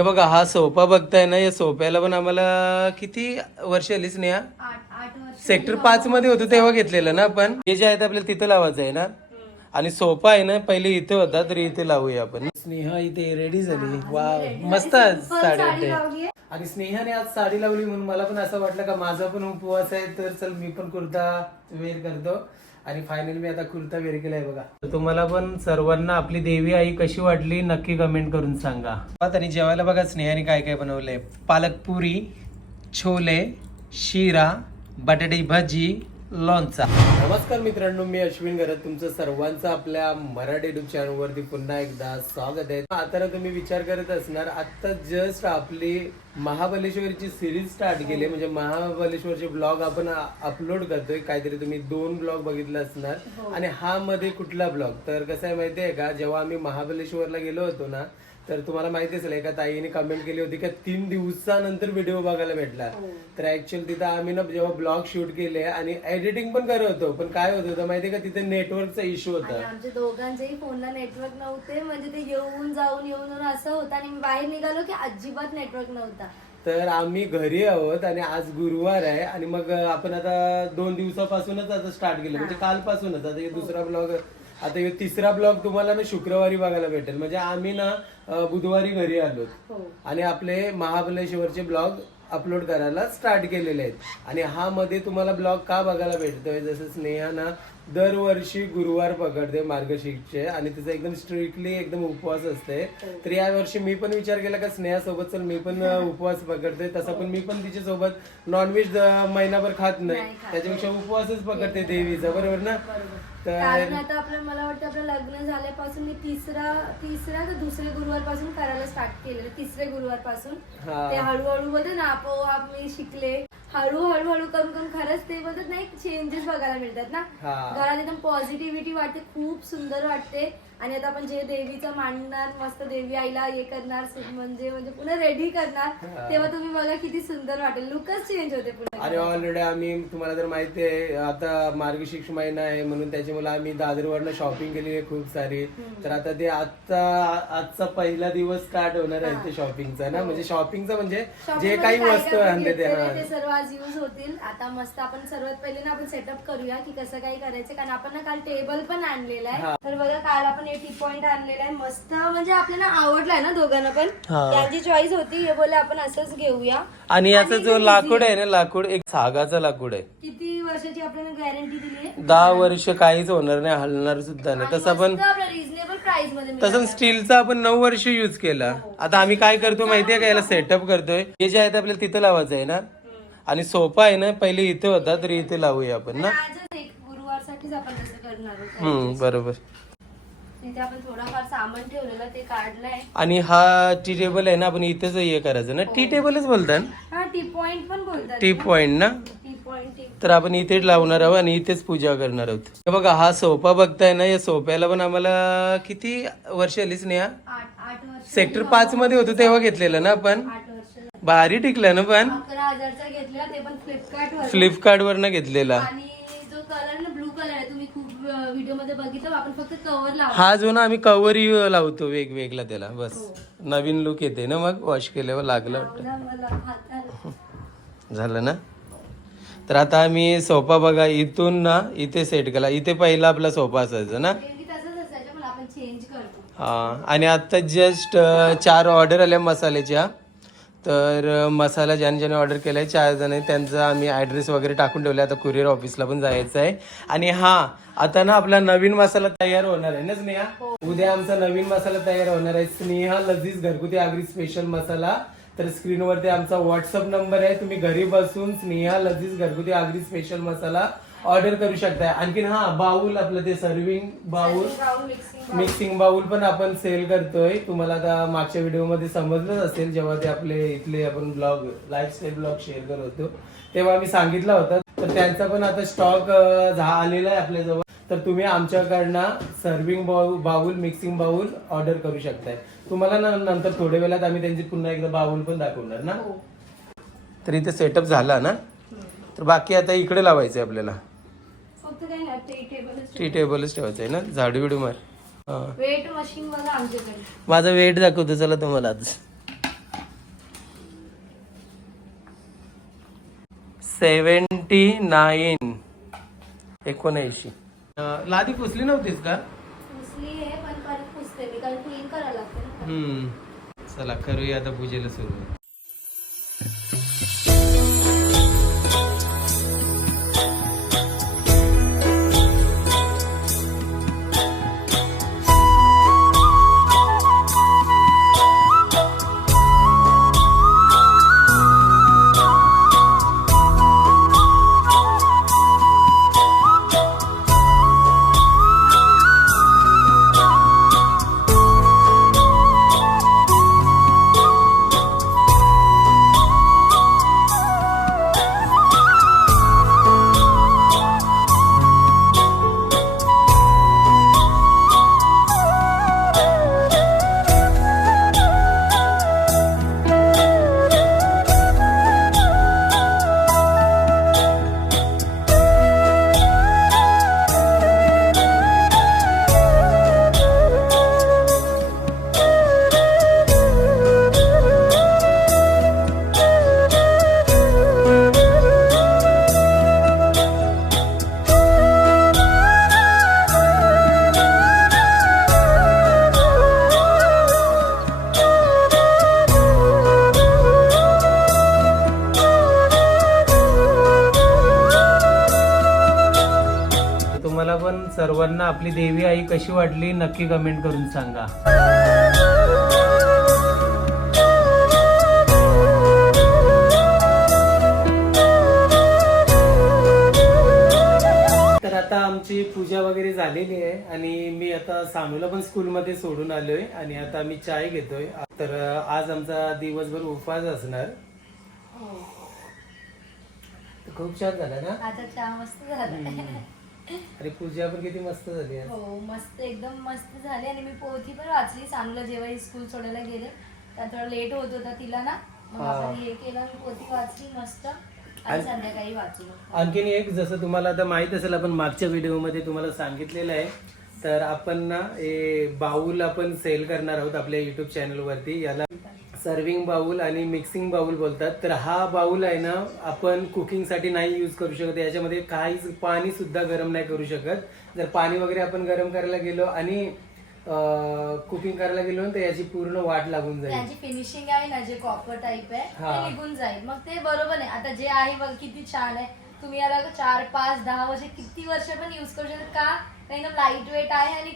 हे बघा हा सोफा बघताय ना या सोफ्याला पण आम्हाला किती वर्ष आलीच नाही सेक्टर पाच मध्ये होतो तेव्हा घेतलेलं ना आपण. हे जे आहे ते आपल्याला तिथं लावायचं आहे ना? आणि सोफा आहे ना पहिले इथे होता तर इथे लावूया आपण. स्नेहा इथे रेडी झाली. वा मस्त पण साडी वाटते. आणि स्नेहाने आज साडी लावली म्हणून मला पण असं वाटलं का माझा पण उपवास आहे तर चल मी पण कुर्ता वेअर करतो. आणि फायनली मी आता कुर्ता वेअर केलाय बघा. तर तुम्हाला पण सर्वांना आपली देवी आई कशी वाटली नक्की कमेंट करून सांगा. आणि जेवायला बघा स्नेहाने काय काय बनवलंय. पालक पुरी छोले शिरा बटाटे भाजी लोणचा नमस्कार मित्रांनो मी अश्विन गरज तुमचं सर्वांचं आपल्या मराठी युट्यूब चॅनल वरती पुन्हा एकदा स्वागत आहे. आता तुम्ही विचार करत असणार आता जस्ट आपली महाबलेश्वरची सिरीज स्टार्ट केली. म्हणजे महाबलेश्वरचे ब्लॉग आपण अपलोड करतोय. काहीतरी तुम्ही दोन ब्लॉग बघितले असणार. आणि हा मध्ये कुठला ब्लॉग तर कसं आहे माहिती आहे का जेव्हा आम्ही महाबलेश्वरला गेलो होतो ना तर तुम्हाला माहिती असेल एका ताईने कमेंट केली होती की तीन दिवसानंतर व्हिडिओ बघायला भेटला. तर ऍक्च्युअली तिथं आम्ही ना जेव्हा ब्लॉग शूट केले आणि एडिटिंग पण करत होतो पण काय होत होतं माहितीये का? तिथे नेटवर्कचा इश्यू होता. आमच्या दोघांच्याही फोनला नेटवर्क नव्हते म्हणजे ते येऊन जाऊन येऊन असं होतं आणि मी बाहेर निघालो की अजिबात नेटवर्क नव्हता. तर आम्ही घरी आहोत आणि आज गुरुवार आहे आणि मग आपण आता दोन दिवसापासूनच आता स्टार्ट केलं. म्हणजे कालपासूनच. आता हे दुसरा ब्लॉग आता हे तिसरा ब्लॉग तुम्हाला ना शुक्रवारी बघायला भेटेल. म्हणजे आम्ही ना अं, बुधवारी घरी आलो. हो. आणि आपले महाबलेश्वरचे ब्लॉग अपलोड करायला स्टार्ट केलेले आहेत. आणि हा मध्ये तुम्हाला ब्लॉग का बघायला भेटतोय? जसं स्नेहा ना दरवर्षी गुरुवार पकडते मार्गशीर्षचे आणि तिचा एकदम स्ट्रिक्टली एकदम उपवास असते. तर या वर्षी मी पण विचार केला का स्नेहा सोबत चल मी पण उपवास पकडते. तसा पण मी पण तिच्या सोबत नॉनव्हेज महिनाभर खात नाही. त्याच्यापेक्षा उपवासच पकडते देवीचा. बरोबर ना? तर कारण आता आपलं मला वाटतं आपलं लग्न झाल्यापासून मी तिसरा तिसरा का दुसऱ्या गुरुवारपासून करायला स्टार्ट केलेलं. तिसऱ्या गुरुवारपासून हा. ते हळूहळू बोलते ना आपोआप मी शिकले. हळूहळू हळू करून करून खरंच ते बोलतात ना एक चेंजेस बघायला मिळतात ना हा. घरात एकदम पॉझिटिव्हिटी वाटते खूप सुंदर वाटते आणि आता आपण जे देवीचं मांडणार मस्त देवी आईला हे करणार म्हणजे म्हणजे पुन्हा रेडी करणार तेव्हा तुम्ही बघा किती सुंदर वाटेल. लुकच चेंज होते पुन्हा. आणि ऑलरेडी आम्ही तुम्हाला जर माहिती आहे आता मार्गशीर्ष महिना आहे म्हणून त्याच्यामुळे आम्ही दादरवरनं शॉपिंग केली आहे खूप सारी. तर आता ते आता आजचा पहिला दिवस स्टार्ट होणार आहे ते शॉपिंगचा ना? म्हणजे शॉपिंगचा म्हणजे जे काही वस्तू आणले ते हा सर्व आज युज होतील. आता मस्त आपण सर्वात पहिले ना आपण सेटअप करूया की कसं काय करायचं कारण आपण ना काल टेबल पण आणलेला आहे. तर बघा काल आपण हे टी पॉइंट आणलेला आहे. मस्त म्हणजे आपल्याला आवडलाय ना दोघांना पण? हा. यांची चॉईस होती हे बोले आपण असंच घेऊया. आणि याचा जो लाकूड आहे ना लाकूड एक सागाचा लाकूड आहे. किती वर्षाची आपल्याला गॅरंटी दिली आहे? दहा वर्ष काहीच होणार नाही हलणार सुद्धा नाही. तसं पण रिझनेबल प्राइसमध्ये तसं. स्टीलचा आपण नऊ वर्ष युज केला. आता आम्ही काय करतो माहितीये का? याला सेटअप करतोय. हे जे आहे ते आपल्याला तिथं लावायचं आहे ना? आणि सोफा आहे ना पहिले इथे होता तर इथे लावूया आपण ना? आजच एक गुरुवारसाठीच आपण तसं करणार आहोत. हम्म बरोबर. तिथे आपण थोडंफार सामान ठेवलेलं ते काढलंय. आणि हा टी टेबल आहे ना आपण इथेच हे करायचं ना? टी टेबलच बोलतात हा टी पॉइंट पण बोलतात. टी पॉइंट ना? टी पॉइंट टी तर आपण इथेच लावणार आहोत आणि इथेच पूजा करणार आहोत. हे बघा हा सोफा बघताय ना या सोफ्याला पण आम्हाला किती वर्ष आलीच नाही आठ आठ वर्ष सेक्टर पाच मध्ये होतो तेव्हा घेतलेलं ना आपण? आठ वर्ष भारी टिकलं ना पण? अकरा हजारचा घेतलेला ते पण फ्लिपकार्ट वर फ्लिपकार्ट घेतलेला. आणि जो कलर ना ब्लू कलर आहे तुम्ही खूप व्हिडिओमध्ये बघितलं आपण फक्त कव्हर लावतो. हा जो ना आम्ही कवरी लावतो वेगवेगळा त्याला बस. नवीन लुक येते ना मग वॉश केल्यावर लागलं वाटतं. झालं ना? तर आता आम्ही सोफा बघा इथून ना इथे सेट केला. इथे पहिला आपला सोफा असायचा ना? एरवी तसंच असायचं पण आपण चेंज करतो. हा आणि आता जस्ट चार ऑर्डर आल्या मसाल्याच्या. तर मसाला ज्याने ज्याने ऑर्डर केलाय चार जण आहे त्यांचा आम्ही ॲड्रेस वगैरे टाकून ठेवला आता कुरिअर ऑफिसला पण जायचं आहे आणि हा आता ना आपला नवीन मसाला तयार होणार आहे ना स्नेहा? उद्या आमचा नवीन मसाला तयार होणार आहे. स्नेहा लजीज घरगुती आगरी स्पेशल मसाला. तर स्क्रीनवरती आमचा व्हॉट्सअप नंबर आहे. तुम्ही घरी बसून स्नेहा लजीज घरगुती आगरी स्पेशल मसाला ऑर्डर करू शकताय. आणखीन हा बाऊल आपलं ते सर्विंग बाऊल मिक्सिंग बाउल पण आपण सेल करतोय. तुम्हाला आता मागच्या व्हिडिओमध्ये समजलंच असेल जेव्हा ते आपले इथले आपण ब्लॉग लाईफस्टाईल ब्लॉग शेअर करत होतो. तेव्हा मी सांगितलं होतं. तर त्यांचा पण आता स्टॉक आलेला आहे आपल्याजवळ. तर तुम्ही आमच्याकडनं serving bowl mixing bowl order करू शकताय. तुम्हाला ना नंतर थोड्या वेळात आम्ही त्यांची पुन्हा एकदा बाउल पण दाखवणार ना? हो. तर इथे सेटअप झाला ना? तर बाकी आता इकडे लावायचं आहे आपल्याला. टी टेबलच ठेवायचं आहे ना? झाडू बिडू मार. वेट मशीन मला माझा वेट दाखवतो चला तुम्हाला आज. Seventy nine. एकोणऐंशी. लादी पुसली नव्हतीस का? हम्म. चला करूया आता पूजेला सुरुवात. सर्वांना आपली देवी आई कशी वाटली नक्की कमेंट करून सांगा. तर आता आमची पूजा वगैरे झालेली आहे आणि मी आता सानूला पण स्कूलमध्ये सोडून आलोय आणि आता मी चाय घेतोय. तर आज आमचा दिवसभर उपवास असणार. हो. खूप छान झाला ना? आता चहा मस्त झाला. आणि पूजा पण किती मस्त झाली आज. हो मस्त एकदम मस्त झाली. आणि मी पोथी पण वाचली सानूला जेव्हा स्कूल सोडायला गेले तर थोडा लेट होत होता तिला ना. मग हा. आपण हे केलं मी पोथी वाचली मस्त. आणि आणि- संध्याकाळी वाचू आणखीन एक जसं तुम्हाला आता माहीत असेल आपण मागच्या व्हिडिओमध्ये तुम्हाला सांगितलेलं आहे. तर आपण ना हे बाऊल आपण सेल करणार आहोत आपल्या युट्यूब चॅनलवरती याला सर्विंग बाऊल आणि मिक्सिंग बाऊल बोलतात. तर हा बाऊल आहे ना आपण कुकिंगसाठी नाही यूज करू शकत. याच्यामध्ये काहीच पाणी सुद्धा गरम नाही करू शकत. जर पाणी वगैरे आपण गरम करायला गेलो आणि कुकिंग करायला गेलो ना तर याची पूर्ण वाट लागून जाईल. त्याची फिनिशिंग आहे ना जे कॉपर टाईप आहे हा. ते निघून जाईल. मग ते बरोबर आहे. आता जे आहे बघ किती छान आहे. तुम्ही याला चार पाच दहा वर्ष किती वर्ष पण युज करू शकता. का? एकदम लाइट वेट आहे आणि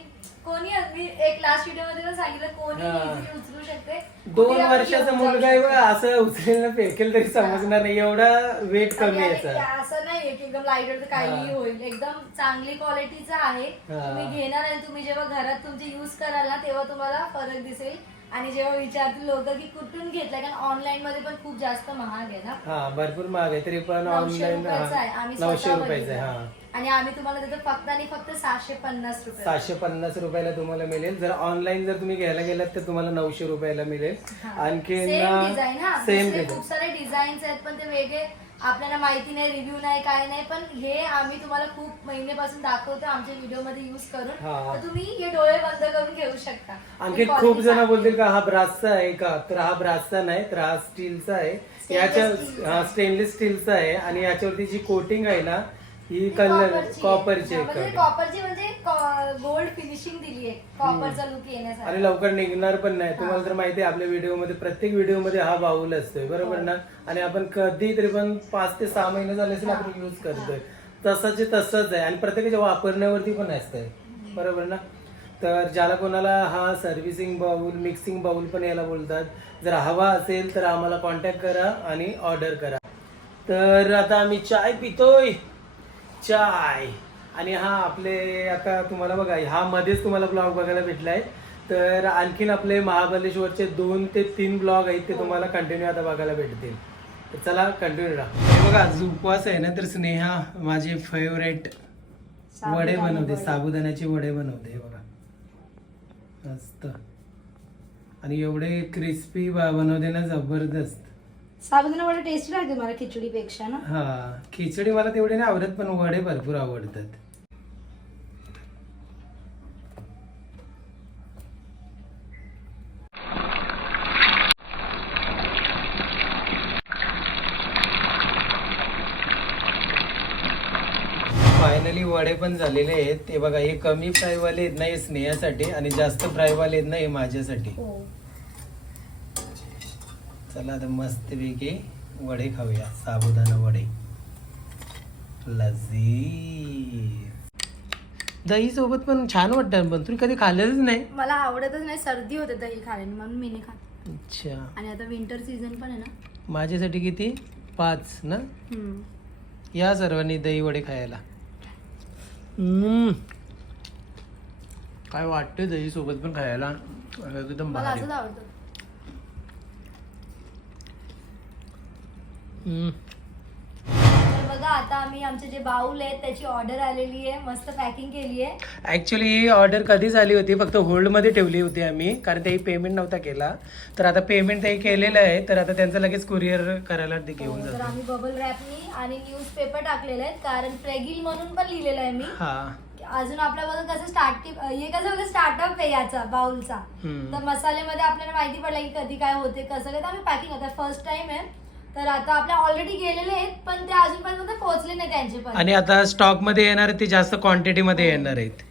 कोणी मी एक लास्ट व्हिडिओमध्ये पण सांगितलं कोणी हा. easily उचलू शकते दोन कुठे आपण वर्षाचा मुलगा आहे शकतो. बघ, असं उचलेल ना फेकेल तरी समजणार नाही एवढा वेट कमी आणि असं नाहीये की एकदम लाइट वेट काहीही हा. होईल एकदम चांगली क्वालिटीचा आहे हा. तुम्ही घेणार आणि तुम्ही जेव्हा घरात तुमचे युज कराल ना तेव्हा तुम्हाला फरक दिसेल आणि जेव्हा विचारतील लोक की कुठून घेतलाय कारण ऑनलाईन मध्ये पण खूप जास्त महाग आहे ना. हा भरपूर महाग आहे तरी पण नऊशे ऑनलाईन रुपयाचा आहे. आम्ही नऊशे स्वतः रुपयाचा आहे बघितलं. हा. आणि आम्ही तुम्हाला देतो फक्त आणि फक्त सहाशे पन्नास रुपये. सहाशे पन्नास रुपयाला तुम्हाला मिळेल. जर ऑनलाईन जर तुम्ही घ्यायला गेलात तर तुम्हाला नऊशे रुपयाला मिळेल. आणखीन सेम डिझाईन हा. सेम दुसरे खूप सारे डिझाईन्स आहेत पण ते वेगळे आपल्याला माहिती नाही रिव्ह्यू नाही काय नाही पण हे आम्ही तुम्हाला खूप महिन्यापासून दाखवतो आमच्या व्हिडिओमध्ये युज करून. हा. तर तुम्ही हे डोळे बंद करून घेऊ शकता. आणखी खूप जण बोलतील का हा ब्रासचा आहे का? तर हा ब्रासचा नाही तर हा स्टीलचा आहे. याच्या स्टेनलेस स्टीलचा आहे. आणि याच्यावरती जी कोटिंग आहे ना ही कलर. कॉपरची आहे कॉपरची म्हणजे गोल्ड फिनिशिंग दिली आहे कॉपरचा लुक येण्यासाठी आणि लवकर निघणार पण नाही. तुम्हाला तर माहिती आहे आपल्या व्हिडिओमध्ये प्रत्येक व्हिडिओमध्ये हा बाऊल असतोय बरोबर ना? आणि आपण कधी तरी पण पाच ते सहा महिने झाले असेल आपण युज करतोय. तसंच तसंच आहे. आणि प्रत्येकाच्या वापरण्यावरती पण असतंय बरोबर ना? तर ज्याला कोणाला हा सर्व्हिसिंग बाऊल मिक्सिंग बाऊल पण याला बोलतात जर हवा असेल तर आम्हाला कॉन्टॅक्ट करा आणि ऑर्डर करा. तर आता आम्ही चाय पितोय. चाय. आणि हा आपले आता तुम्हाला बघा ह्या मध्येच तुम्हाला ब्लॉग बघायला भेटलाय. तर आणखीन आपले महाबलेश्वरचे दोन ते तीन ब्लॉग आहेत ते तुम्हाला कंटिन्यू आता बघायला भेटतील. तर चला कंटिन्यू राहा हे बघा आज उपवास आहे ना तर स्नेहा माझे फेवरेट वडे बनवते साबुदाण्याचे वडे बनवते हे बघा. मस्त. आणि एवढे क्रिस्पी बनवते ना जबरदस्त. साबुदाणा वडे टेस्टी लागते मला खिचडीपेक्षा ना. हा खिचडी मला तेवढे नाही आवडत पण वडे भरपूर आवडतात. फायनली वडे पण झालेले आहेत. ते बघा हे कमी फ्रायवाले आहेत ना हे स्नेहासाठी आणि जास्त फ्रायवाले आहेत ना हे माझ्यासाठी. हो. चला आता मस्तपैकी वडे खाऊया. साबुदाणा वडे. लजीज. दही सोबत पण छान वाटतं पण तुम्ही कधी खाल्लेलंच नाही? मला आवडतच नाही सर्दी होते दही खाण्याने म्हणून मी नाही खात. अच्छा. आणि आता विंटर सीझन पण आहे ना. माझ्यासाठी किती? पाच ना? हम्म. या सर्वांनी दही वडे खायला. काय वाटतं दही सोबत पण खायला? एकदम मला भारी. असंच आवडतं. हम्म. बघा आता आम्ही आमचे जे बाऊल आहेत त्याची ऑर्डर आलेली आहे. मस्त पॅकिंग केली आहे. ऍक्च्युली ही ऑर्डर कधी झाली होती फक्त होल्डमध्ये ठेवली होती आम्ही कारण त्याही पेमेंट नव्हता केला. तर आता पेमेंट त्याही केलेलं आहे तर आता त्यांचं लगेच कुरिअर करायला ते घेऊन तर जातो आम्ही बबल रॅपनी आणि न्यूज पेपर टाकलेले आहेत कारण प्रेगिल म्हणून पण लिहिलेलं आहे मी. हा. अजून आपल्या बघा कसं स्टार्ट हे कसं होतं स्टार्टअप आहे याचा बाउलचा. हम्म. तर मसाल्यामध्ये आपल्याला माहिती पडलं की कधी काय होते कसं काय तर आम्ही पॅकिंग होतं. फर्स्ट टाइम आहे. तर आता आपल्या ऑलरेडी गेलेले आहेत पण ते अजूनपर्यंत पोहोचले नाही त्यांचे पण. आणि आता स्टॉकमध्ये येणार ते जास्त क्वांटिटी मध्ये येणार आहेत.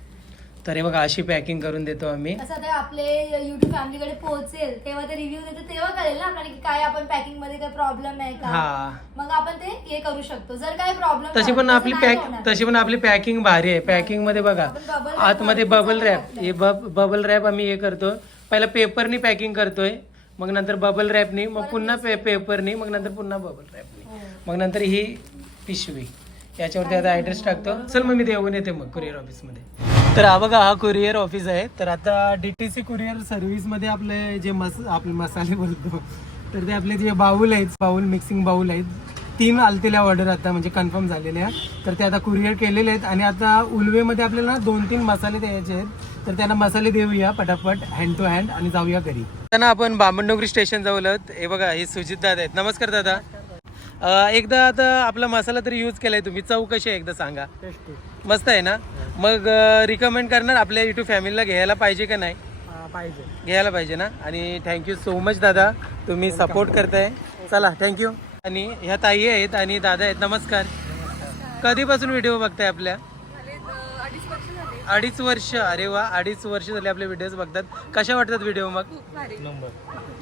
तर हे बघा अशी पॅकिंग करून देतो आम्ही. असं ते आपले युट्यूब फॅमिलीकडे पोहोचेल तेव्हा ते रिव्ह्यू देते तेव्हा कळेल ना आपल्याला की काय आपण पॅकिंगमध्ये काय प्रॉब्लेम आहे का. हा. मग आपण ते हे करू शकतो. जर काय प्रॉब्लेम तशी पण आपली पॅक तशी पण आपली पॅकिंग भारी आहे. पॅकिंगमध्ये बघा आपण bubble wrap आतमध्ये बबल रॅप. हे बबल रॅप आम्ही हे करतो. पहिला पेपरनी पॅकिंग करतोय. मग नंतर बबल रॅपनी मग पुन्हा पे पेपरनी मग नंतर पुन्हा बबल रॅपनी हो. मग नंतर ही पिशवी. याच्यावरती आता ऍड्रेस टाकतो. चल मग मी देऊन येते मग कुरिअर ऑफिसमध्ये तर हा बघा हा कुरिअर ऑफिस आहे. तर आता डीटीसी कुरिअर सर्व्हिसमध्ये आपले जे मस आपले मसाले बोलतो तर ते आपले जे बाऊल आहेत बाऊल मिक्सिंग बाऊल आहेत तीन आलतेल्या ऑर्डर आता म्हणजे कन्फर्म झालेल्या तर ते आता कुरिअर केलेले आहेत. आणि आता उलवेमध्ये आपल्याला दोन तीन मसाले द्यायचे आहेत. तर त्यांना मसाले देऊया पटापट हँड टू हँड आणि जाऊया घरी. ना आपण बामणडोंगरी स्टेशन जवळ. हे बघा हे सुजित दादा आहेत. नमस्कार दादा. अं, एकदा आता आपला मसाला तरी यूज केलाय तुम्ही. चव कशी आहे एकदा सांगा. मस्त आहे ना? मग रिकमेंड करणार आपल्या युट्यूब फॅमिलीला घ्यायला पाहिजे का नाही? पाहिजे. घ्यायला पाहिजे ना? आणि थँक्यू सो मच दादा. तुम्ही सपोर्ट करताय. चला थँक्यू आणि ह्या ताई आहेत आणि दादा आहेत. नमस्कार. कधीपासून व्हिडिओ बघताय आपल्या? अडीच वर्ष अरे वा अडीच वर्ष झाले आपले व्हिडिओज बघतात. कशा वाटतात व्हिडिओ मग? नंबर.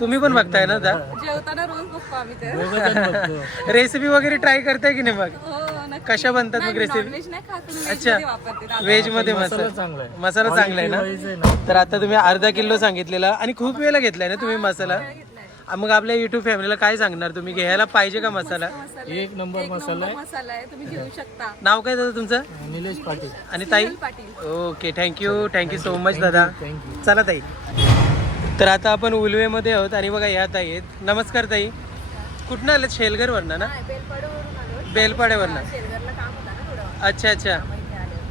तुम्ही पण बघताय ना दादा जेवताना रोज बघतो आम्ही ते. रेसिपी वगैरे ट्राय करताय की नाही मग? हो कशा बनतात मग रेसिपी अच्छा. व्हेज वापरते दादा. व्हेजमध्ये मसाला मसाला. चांगला आहे. ना? तर आता तुम्ही अर्धा किलो सांगितलेला आणि खूप वेळेला घेतलाय ना तुम्ही मसाला? मग आपल्या युट्यूब फॅमिलीला काय सांगणार? तुम्ही घ्यायला पाहिजे का मसाला? एक नंबर मसाला मसाला आहे. तुम्ही घेऊ शकता. नाव काय दादा तुमचं? आहे निलेश पाटील. आणि ताई? Patil. Okay thank you thank you so much दादा. चला ताई. तर आता आपण उलवेमध्ये आहोत आणि बघा या ताई आहेत. नमस्कार ताई. कुठनं आलं शेलघरवरनं ना? बेलपाड्यावरनं शेरगरला काम होता ना थोडं. अच्छा अच्छा.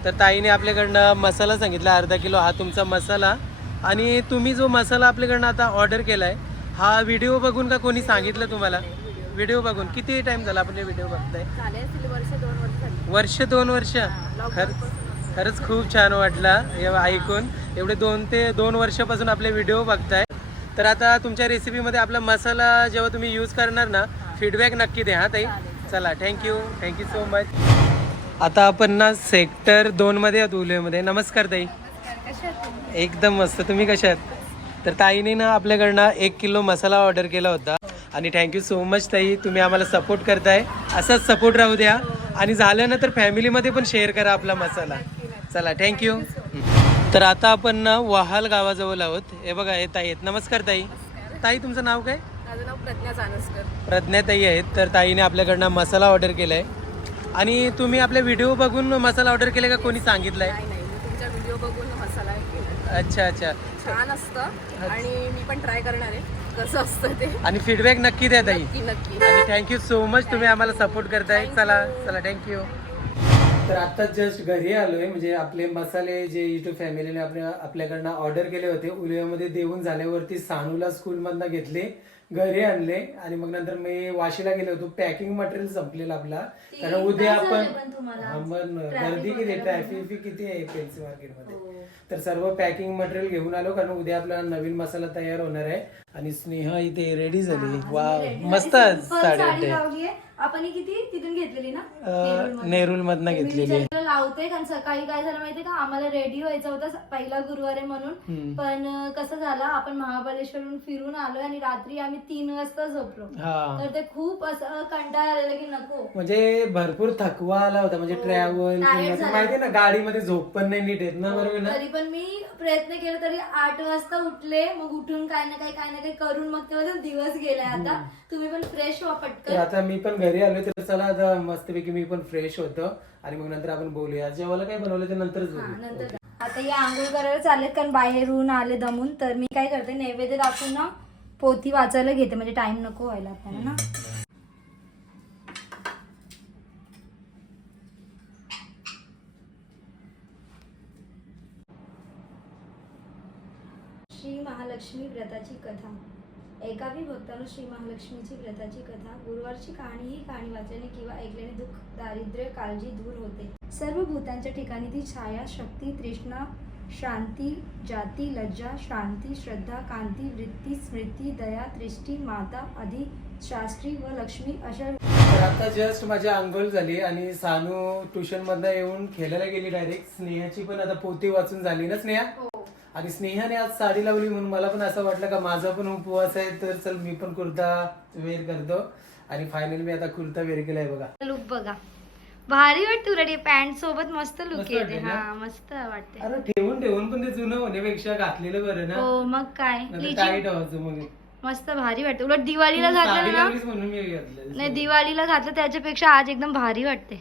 तर ताईने आपल्याकडनं मसाला सांगितला अर्धा किलो हा तुमचा मसाला. आणि तुम्ही जो मसाला आपल्याकडनं आता ऑर्डर केलाय हा व्हिडिओ बघून का कोणी सांगितलं तुम्हाला? व्हिडिओ बघून. किती टाइम झाला आपण व्हिडिओ बघताय? झाले असतील वर्ष दोन वर्ष झाली. वर्ष दोन वर्ष? खरंच खरंच खूप छान वाटलं हे ऐकून. एवढे दोन ते दोन वर्षापासून आपले व्हिडिओ बघताय. तर आता तुमच्या रेसिपीमध्ये आपला मसाला जेव्हा तुम्ही यूज करणार ना फीडबॅक नक्की द्या हा ताई. चला थँक्यू थँक्यू सो मच आता आपण ना सेक्टर दोन मध्ये आहोत उलवेमध्ये. नमस्कार ताई. एकदम मस्त. तुम्ही कशा आहात? तर ताईने ना आपल्याकडनं एक किलो मसाला ऑर्डर केला होता. आणि थँक्यू सो मच ताई तुम्ही आम्हाला सपोर्ट करताय. असाच सपोर्ट राहू द्या. आणि झालं ना तर फॅमिलीमध्ये पण शेअर करा आपला मसाला. चला थँक्यू तर आता आपण ना वहाल गावाजवळ आहोत. हे बघा हे ताई आहेत. नमस्कार ताई. ताई तुमचं नाव काय? माझं नाव प्रज्ञा जानसकर प्रज्ञा ताई आहेत. तर ताईने आपल्याकडनं मसाला ऑर्डर केलाय. आणि तुम्ही आपले व्हिडिओ बघून मसाला ऑर्डर केले का कोणी सांगितलंय? व्हिडिओ बघून मसाला केला अच्छा अच्छा. छान असतं. आणि मी पण ट्राय करणार आहे. कसं असतं ते. आणि फीडबॅक नक्की द्या ताई. नक्की नक्की. आणि थँक्यू सो मच तुम्ही आम्हाला सपोर्ट करताय. चला चला थँक्यू तर आता जस्ट घरी आलोय. म्हणजे आपले मसाले जे युट्यूब फॅमिलीने आपल्या आपल्याकडनं ऑर्डर केले होते उलिव्यामध्ये देऊन झाल्यावरती सानूला स्कूलमधनं घेतले. घरी आणले आणि मग नंतर मी वाशीला गेलो होतो. पॅकिंग मटेरियल संपलेलं आपला. कारण उद्या आपण झाले पण तुम्हाला. हा, मग Traffic गर्दी किती वगैरे ट्रॅफिक किती आहे पेन्सी हो. मार्केटमध्ये तर सर्व पॅकिंग मटेरियल घेऊन आलो कारण उद्या आपला नवीन मसाला तयार होणार आहे. आणि स्नेहा इथे रेडी झाली. वा Ready मस्त. Simple साडी आपण ही किती? तिथून घेतलेली ना? नेरूल मधनं घेतलेली लावते कारण सकाळी काय झालं माहितीये का? आम्हाला रेडी व्हायचं होतं पहिला गुरुवार आहे म्हणून. पण कसं झालं? आपण महाबळेश्वरून फिरून आलोय आणि रात्री आम्ही तीन वाजता झोपलो. हा. तर ते खूप असं कंटाळा आलेला की नको. म्हणजे भरपूर थकवा आला होता म्हणजे हो, ट्रॅव्हल झालं. माहितीये ना गाडीमध्ये झोप पण नाही नीट येत ना बरोबर ना? तरी पण मी प्रयत्न केला तरी आठ वाजता उठले मग उठून काय ना काय काय ना काय करून मग तेव्हा दिवस गेलाय आता. तुम्ही पण फ्रेश व्हा पटकन. आता मी पण घरी आलो तर चला आता मस्तपैकी मी पण फ्रेश होतो. आणि मग नंतर आपण बोलूया. जेवायला काय बनवलं ते नंतरच हा, बोलू. नंतर आता या आंघोळ करायला चालेत कारण बाहेरून आले दमून. तर मी काय करते नैवेद्य दाखवून ना पोथी वाचायला घेते. म्हणजे टाइम नको व्हायला आपल्याला ना. श्री महालक्ष्मी व्रताची कथा. एकावी भक्तानं श्री महालक्ष्मीची व्रताची कथा गुरुवारची कहाणी ही कहाणी वाचल्याने किंवा ऐकल्याने दुःख दारिद्र्य काळजी दूर होते. सर्व भूतांच्या ठिकाणी ती छाया शक्ती तृष्णा शांती जाती लज्जा शांती श्रद्धा कांती वृत्ती स्मृती दया दृष्टी माता आदी शास्त्री व लक्ष्मी अशा आता जस्ट माझी आंघोळ झाली आणि सानू ट्युशन मधनं येऊन खेळायला गेली डायरेक्ट स्नेहाची पण आता पोती वाचून झाली ना स्नेहा? आणि स्नेहाने आज साडी लावली म्हणून मला पण असं वाटलं का माझा पण उपवास आहे तर चल मी पण कुर्ता वेअर करतो. आणि फायनली मी आता कुर्ता वेअर केलाय बघा. लुक बघा. भारी वाटते उलट पॅन्ट सोबत मस्त लुक येते? हा मस्त वाटते अरे ठेवून ठेवून पण ते जुनं होण्यापेक्षा घातलेलं बरं ना? हो मग काय? टाईट मग. मस्त भारी वाटते. उलट दिवाळीला घातलं ना? नाही दिवाळीला घातलं त्याच्यापेक्षा आज एकदम भारी वाटते.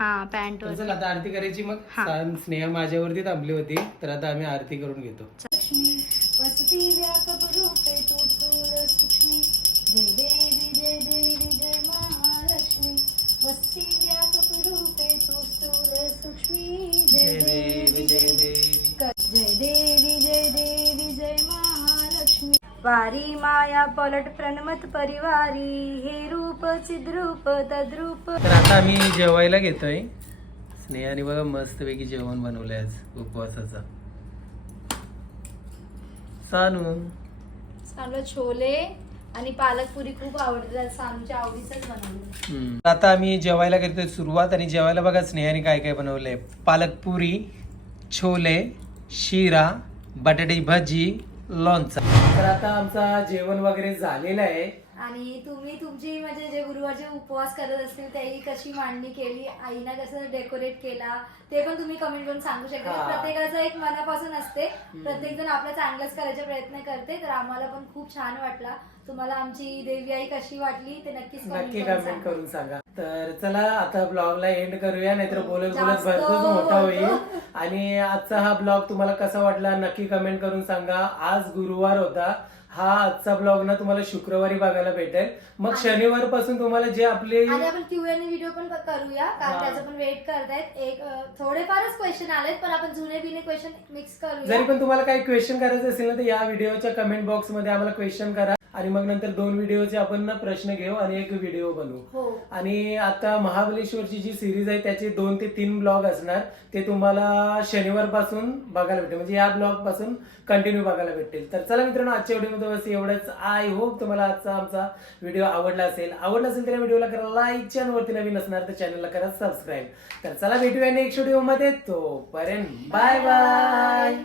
हा पॅन्ट चल आता आरती करायची मग. हा. सान- स्नेहा माझ्यावरती थांबली होती तर आता आम्ही आरती करून घेतो. लक्ष्मी वसती व्यापक रूपे तू स्थूल सूक्ष्मी जय देवी जय देवी. वारी माया पलट प्रणमत परिवारी. हे रूप चिद्रूप तद्रूप. तर आता आम्ही जेवायला घेतोय. स्नेहाने बघा मस्तपैकी जेवण बनवलंय आज उपवासाचं. सानू. सानूला छोले आणि पालकपुरी खूप आवडतात. सानूच्या आवडीचंच बनवलं हम्म. आता आम्ही जेवायला घेतोय सुरुवात आणि जेवायला बघा स्नेहाने काय काय बनवलंय. पालकपुरी छोले शिरा बटाटी भाजी लोणचा. तर आता आमचा जेवण वगैरे झालेलं आहे. आणि तुम्ही तुमची म्हणजे जे गुरुवारचे उपवास करत असतील त्याही कशी मांडणी केली? आईना कसं डेकोरेट केला? ते पण तुम्ही कमेंट करून सांगू शकता. हा. प्रत्येकाचं एक मनापासून असते. प्रत्येक जण आपलं चांगलंच करायचा प्रयत्न करते. तर आम्हाला पण खूप छान वाटला. तुम्हाला आमची देवी आई कशी वाटली ते नक्कीच नक्की कमेंट. करून सांगा. तर चला आता ब्लॉगला एंड करूया नाहीतर बोलत बोलत भरपूर मोठा. होईल. आणि आजचा हा ब्लॉग तुम्हाला कसा वाटला नक्की कमेंट करून सांगा. आज गुरुवार होता. हा आजचा ब्लॉग ना तुम्हाला शुक्रवारी बघायला भेटेल. मग शनिवारपासून तुम्हाला जे आपले आणि आपण क्यूएन व्हिडिओ पण करूया कारण. त्याचं पण वेट करतायत. एक अं, थोडेफारच क्वेश्चन आलेत पण आपण जुने बिने क्वेश्चन मिक्स जरी करूया पण तुम्हाला काही क्वेश्चन करायचं असेल ना तर या व्हिडिओच्या कमेंट बॉक्समध्ये आम्हाला क्वेश्चन करा. आणि मग नंतर दोन व्हिडिओचे आपण ना प्रश्न घेऊ आणि एक व्हिडिओ बनवू. हो. आणि आता महाबळेश्वरची जी सिरीज आहे त्याचे दोन ते तीन ब्लॉग असणार. ते तुम्हाला शनिवारपासून बघायला भेटेल. म्हणजे या ब्लॉगपासून कंटिन्यू बघायला भेटेल. तर चला मित्रांनो आजच्या व्हिडिओमध्ये बस एवढंच. आय होप तुम्हाला आजचा आमचा व्हिडिओ आवडला असेल. आवडला असेल तर या व्हिडिओला करा लाईक चॅनलवरती नवीन असणार तर चॅनलला करा सबस्क्राईब तर चला भेटूया नेक्स्ट व्हिडिओमध्ये. तोपर्यंत बाय बाय